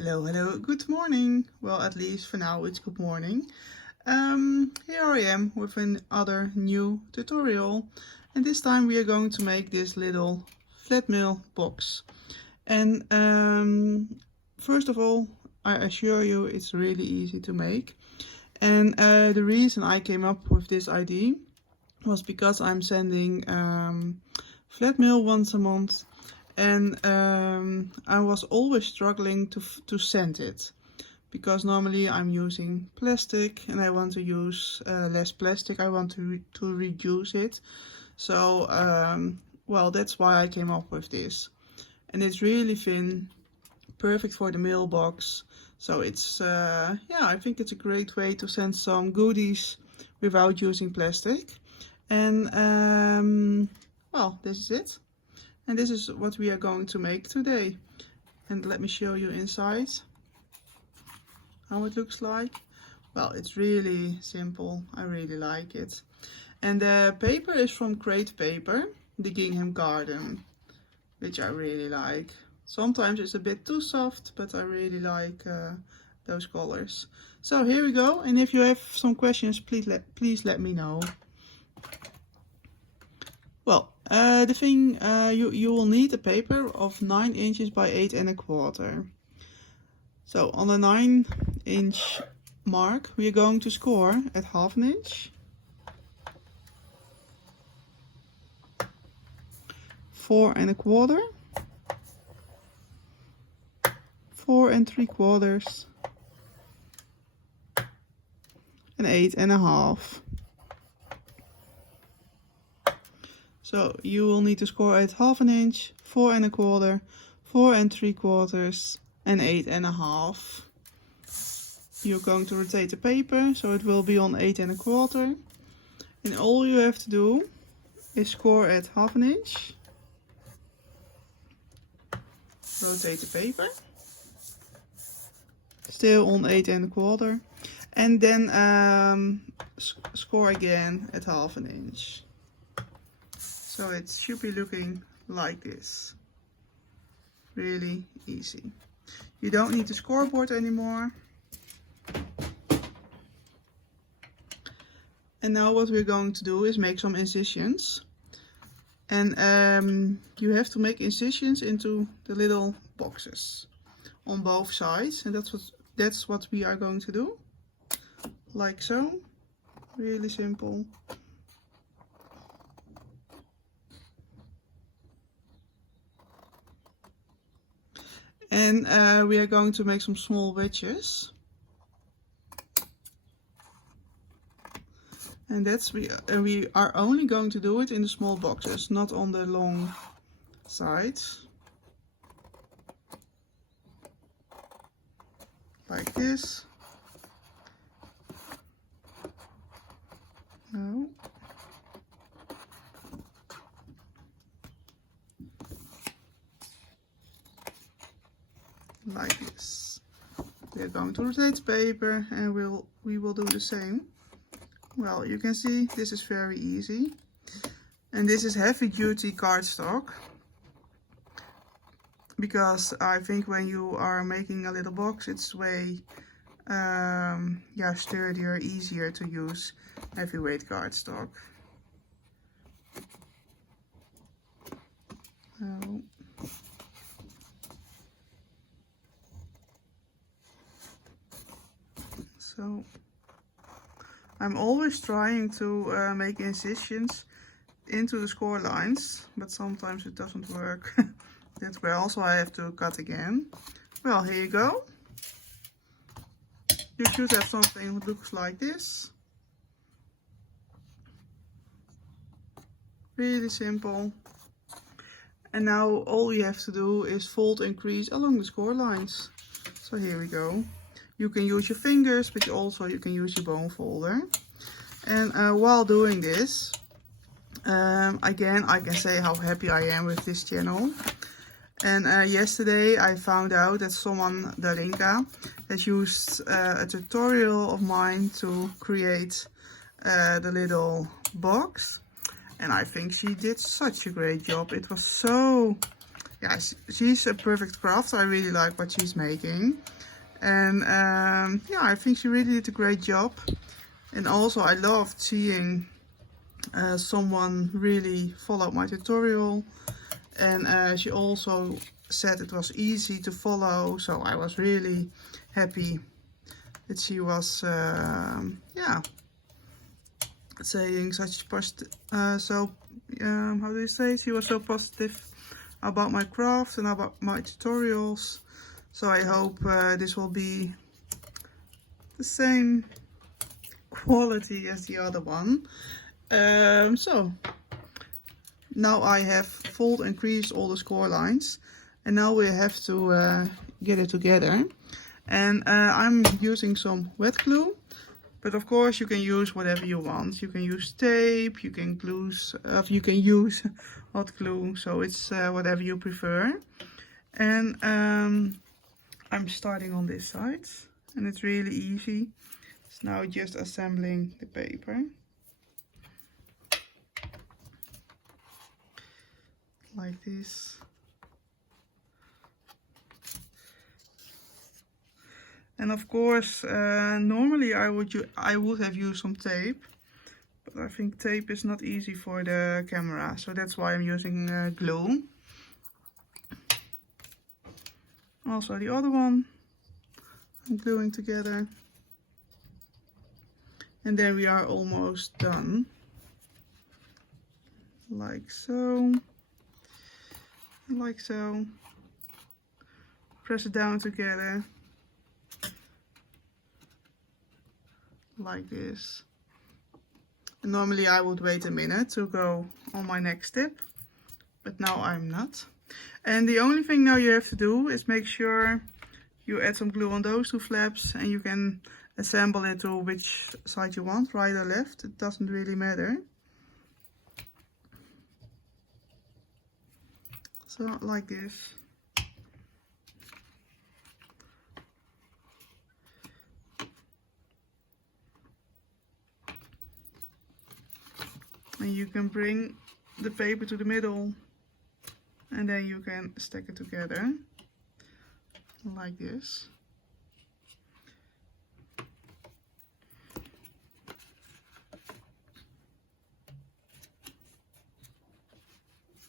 Hello, good morning. Well, at least for now it's good morning. Here I am with another new tutorial, and this time we are going to make this little flat mail box. And first of all, I assure you it's really easy to make. And the reason I came up with this idea was because I'm sending flat mail once a month. And I was always struggling to send it, because normally I'm using plastic and I want to use less plastic. I want to reduce it. So well, that's why I came up with this. And it's really thin, perfect for the mailbox. So it's yeah, I think it's a great way to send some goodies without using plastic. And well, this is it. And this is what we are going to make today. And let me show you inside how it looks like. Well, it's really simple. I really like it. And the paper is from Crate Paper, the Gingham Garden, which I really like. Sometimes it's a bit too soft, but I really like those colors. So here we go. And if you have some questions, please let me know. Well, the thing, you will need a paper of 9 inches by 8 1/4. So on the 9-inch mark, we are going to score at 1/2 inch, 4 1/4, 4 3/4, and 8 1/2. So you will need to score at 1/2 inch, 4 1/4, 4 3/4, and 8 1/2. You're going to rotate the paper, so it will be on 8 1/4. And all you have to do is score at 1/2 inch. Rotate the paper. Still on 8 1/4. And then score again at 1/2 inch. So it should be looking like this. Really easy. You don't need the scoreboard anymore. And now what we're going to do is make some incisions. And you have to make incisions into the little boxes on both sides. And that's what we are going to do. Like so. Really simple. And we are going to make some small wedges. And we are only going to do it in the small boxes, not on the long sides. Like this. No. Like this. We are going to rotate the paper and we will do the same. Well, you can see this is very easy. And this is heavy duty cardstock. Because I think when you are making a little box, it's way yeah, sturdier, easier to use heavyweight cardstock. So I'm always trying to make incisions into the score lines, but sometimes it doesn't work that well, so I have to cut again. Well, here you go. You should have something that looks like this. Really simple. And now all you have to do is fold and crease along the score lines. So here we go. You can use your fingers, but also you can use your bone folder. And while doing this, again, I can say how happy I am with this channel. And yesterday I found out that someone, Darinka, has used a tutorial of mine to create the little box. And I think she did such a great job. It was so yeah, she's a perfect craft. I really like what she's making. And yeah, I think she really did a great job. And also I loved seeing someone really followed my tutorial. And she also said it was easy to follow. So I was really happy that she was, yeah, saying such positive, how do you say? She was so positive about my craft and about my tutorials. So I hope this will be the same quality as the other one. So now I have fold and creased all the score lines, and now we have to get it together. And I'm using some wet glue, but of course you can use whatever you want. You can use tape, you can use hot glue, so it's whatever you prefer. And I'm starting on this side, and it's really easy. It's now just assembling the paper. Like this. And of course, normally I would have used some tape, but I think tape is not easy for the camera, so that's why I'm using glue. Also the other one I'm gluing together. And then we are almost done. Like so. Like so. Press it down together. Like this. And normally I would wait a minute to go on my next step, but now I'm not. And the only thing now you have to do is make sure you add some glue on those two flaps, and you can assemble it to which side you want, right or left, it doesn't really matter. So like this. And you can bring the paper to the middle, and then you can stack it together like this.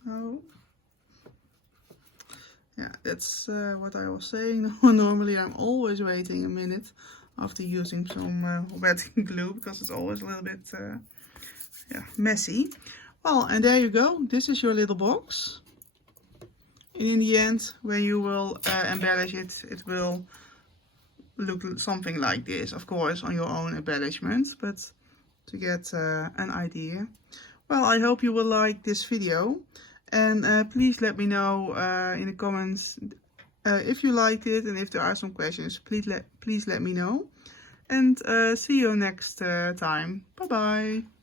Oh, yeah, that's what I was saying. Normally I'm always waiting a minute after using some wet glue, because it's always a little bit yeah, messy. Well, and there you go. This is your little box. And in the end, when you will embellish it, it will look something like this, of course, on your own embellishment, but to get an idea. Well, I hope you will like this video, and please let me know in the comments if you liked it, and if there are some questions, please let me know. And see you next time. Bye bye.